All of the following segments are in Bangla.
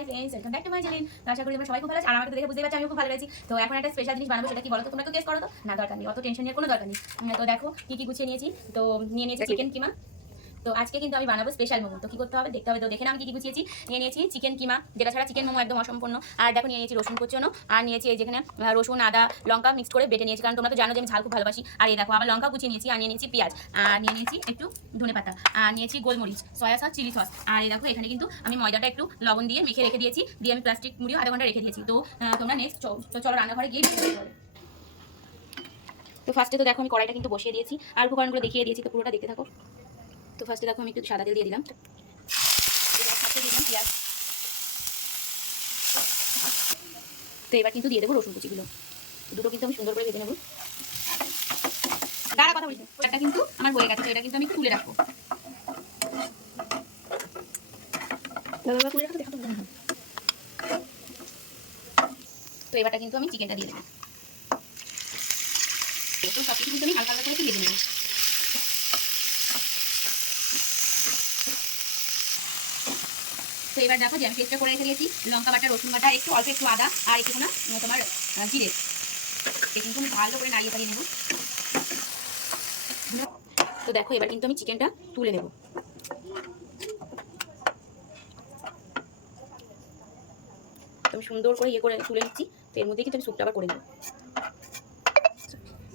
Hi friends, welcome back to my channel. তো আশা করি তোমরা সবাই খুব ভালো আছো, আর আমাকে দেখে বুঝতে পারছো আমি খুব ভালো আছি। তো এখন একটা স্পেশাল জিনিস বানাবো, সেটা কি বলো তো? তোমরা তো গেস করো তো। না, দরকার নেই, অত টেনশন নিয়ে কোনো দরকার নেই। তো দেখো কি কি গুছিয়ে নিয়েছি। তো নিয়ে নিয়েছি চিকেন কিমা। তো আজকে কিন্তু আমি বানাবো স্পেশাল মোমো। তো কি করতে হবে দেখতে হবে। তো দেখে না আমি কি কি গুছিয়েছি। নিয়ে নিয়েছি চিকেন কিমা, যেটা ছাড়া চিকেন মোমো একদম অসম্পূর্ণ। আর দেখো নিয়ে নিয়েছি রসুন কুচনো, আর নিয়েছি এই যেখানে রসুন আদা লঙ্কা মিক্স করে বেটে নিয়েছি, কারণ তোমরা তো জানো যে আমি ঝাল খুব ভালোবাসি। আর এই দেখো আবার লঙ্কা কুচিয়ে নিয়েছি, আর নিয়ে নিয়েছি পেঁয়াজ, আর নিয়ে নিয়েছি একটু ধনেপাতা, আর নিয়েছি গোলমরিচ, সয়া সস, চিলি সস। আর এই দেখো এখানে কিন্তু আমি ময়দাটা একটু লবণ দিয়ে মেখে রেখে দিয়েছি, দিয়ে আমি প্লাস্টিক মুড়িয়ে আধা ঘন্টা রেখে দিয়েছি। তো তোমরা নেক্সট চলো রান্নাঘরে গিয়ে দেখতে হবে। তো ফার্স্টে তো দেখো আমি কড়াইটা কিন্তু বসিয়ে দিয়েছি, আর উপকরণগুলো দেখিয়ে দিয়েছি, তো পুরোটা দেখতে থাকো। তো ফার্স্টে দেখো আমি একটু সাদা তেল দিয়ে দিলাম, দিলাম পেঁয়াজ। তো এবার কিন্তু দিয়ে দেবো রসুন কুচিগুলো, দুটো কিন্তু আমি সুন্দর করে ভেজে নেবো। দাঁড়া কথা বলছি, এটা কিন্তু আমার হয়ে গেছে। তো এটা কিন্তু আমি একটু তুলে রাখবো। তো এবারটা কিন্তু আমি চিকেনটা দিয়ে দেবো। তো সব কিছু কিন্তু আমি হালকা হালকা করে একটু ভেজে নেবো। তো এবার দেখো যে আমি পেস্টটা করে রেখে দিয়েছি, লঙ্কা বাটা, রসুন বাটা, একটু অল্প একটু আদা, আর একটু না তোমার জিরে, কিন্তু আমি ভালো করে নাড়িয়ে পাড়িয়ে নেবো। তো দেখো এবার কিন্তু আমি চিকেনটা তুলে নেবো। আমি সুন্দর করে ইয়ে করে তুলে নিচ্ছি। তো এর মধ্যে কিন্তু আমি স্যুপটা আবার করে নেবো।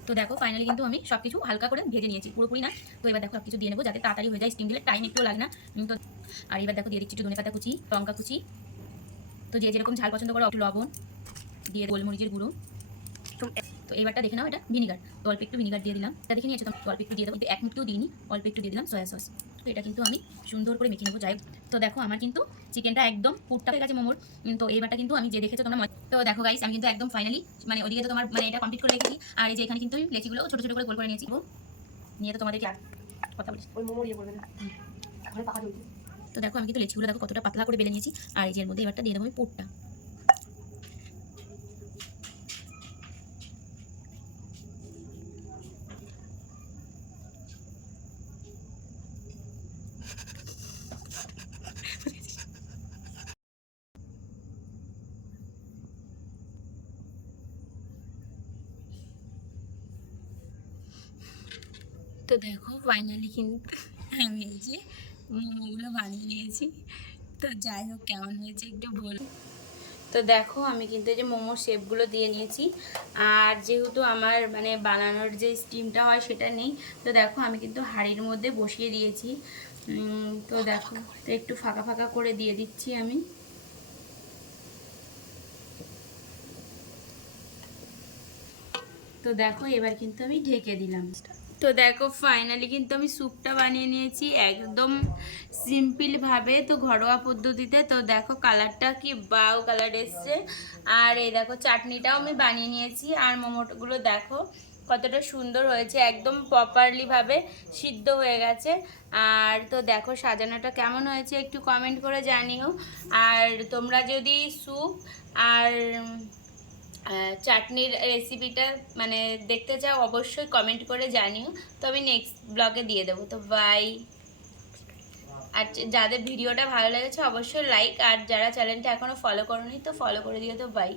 তো দেখো ফাইনালি কিন্তু আমি সব কিছু হালকা করে ভেজে নিয়েছি, পুরোপুরি না। তো এবার দেখো সব কিছু দিয়ে নেবো, যাতে তাড়াতাড়ি হয়ে যায়, স্টিম দিলে টাইম একটু লাগে না। তো আর এবার দেখো দিয়ে দিচ্ছি একটু ধনেপাতা কুচি, লঙ্কা কুচি, তো যে যেরকম ঝাল পছন্দ করো একটু লবণ দিয়ে, গোলমরিচের গুঁড়ো। তো এবারটা দেখে নাও, এটা ভিনিগার, তো অল্প একটু ভিনিগার দিয়ে দিলাম। এটা দেখে নিয়েছো তো, অল্প একটু দিয়ে দেবো, কিন্তু এক মুঠকেও দিইনি, অল্প একটু দিয়ে দিলাম সয়া সস। তো এটা কিন্তু আমি সুন্দর করে মেখে নেবো। যাই তো দেখো আমার কিন্তু চিকেনটা একদম পুরটা হয়ে গেছে মোমোর। তো এইবারটা কিন্তু আমি যে দেখেছো তোমরা। তো দেখো গাইস আমি কিন্তু একদম ফাইনালি মানে ওদিকে তো তোমার মানে এটা কমপ্লিট করে রেখেছি, আর এই যে এখানে কিন্তু আমি লেচিগুলো ছোটো ছোটো করে গোল করে নিয়েছি। নিয়ে তো তোমাদেরকে আর কথা বলিস, ওই মোমো ইয়ে করবে না। তো দেখো আমি কিন্তু লেচিগুলো দেখো কতটা পাতলা করে বেলে নিয়েছি, আর এই যে এর মধ্যে এবারটা দিয়ে দেবো আমি পুরটা। তো দেখো ফাইনালি কিন্তু আমি এই যে মোমোগুলো বানিয়ে নিয়েছি। তো যাই হোক কেমন হয়েছে একটু বলো। তো দেখো আমি কিন্তু এই যে মোমোর শেপগুলো দিয়ে নিয়েছি, আর যেহেতু আমার মানে বানানোর যে স্টিমটা হয় সেটা নেই, তো দেখো আমি কিন্তু হাঁড়ির মধ্যে বসিয়ে দিয়েছি। তো দেখো তো একটু ফাঁকা ফাঁকা করে দিয়ে দিচ্ছি আমি। তো দেখো এবার কিন্তু আমি ঢেকে দিলাম। তো দেখো ফাইনালি কিন্তু আমি স্যুপটা বানিয়ে নিয়েছি একদম সিম্পলভাবে, তো ঘরোয়া পদ্ধতিতে। তো দেখো কালারটা কি বাউ কালার এসছে, আর এই দেখো চাটনিটাও আমি বানিয়ে নিয়েছি, আর মোমোগুলো দেখো কতটা সুন্দর হয়েছে, একদম প্রপারলিভাবে সিদ্ধ হয়ে গেছে। আর তো দেখো সাজানোটা কেমন হয়েছে একটু কমেন্ট করে জানিও। আর তোমরা যদি স্যুপ আর চাটনির রেসিপিটা মানে দেখতে চাও অবশ্যই কমেন্ট করে জানিও, তো আমি নেক্সট ব্লগে দিয়ে দেবো। তো বাই। আর যাদের ভিডিওটা ভালো লেগেছে অবশ্যই লাইক, আর যারা চ্যানেলটা এখনও ফলো করোনি তো ফলো করে দিও। তো বাই।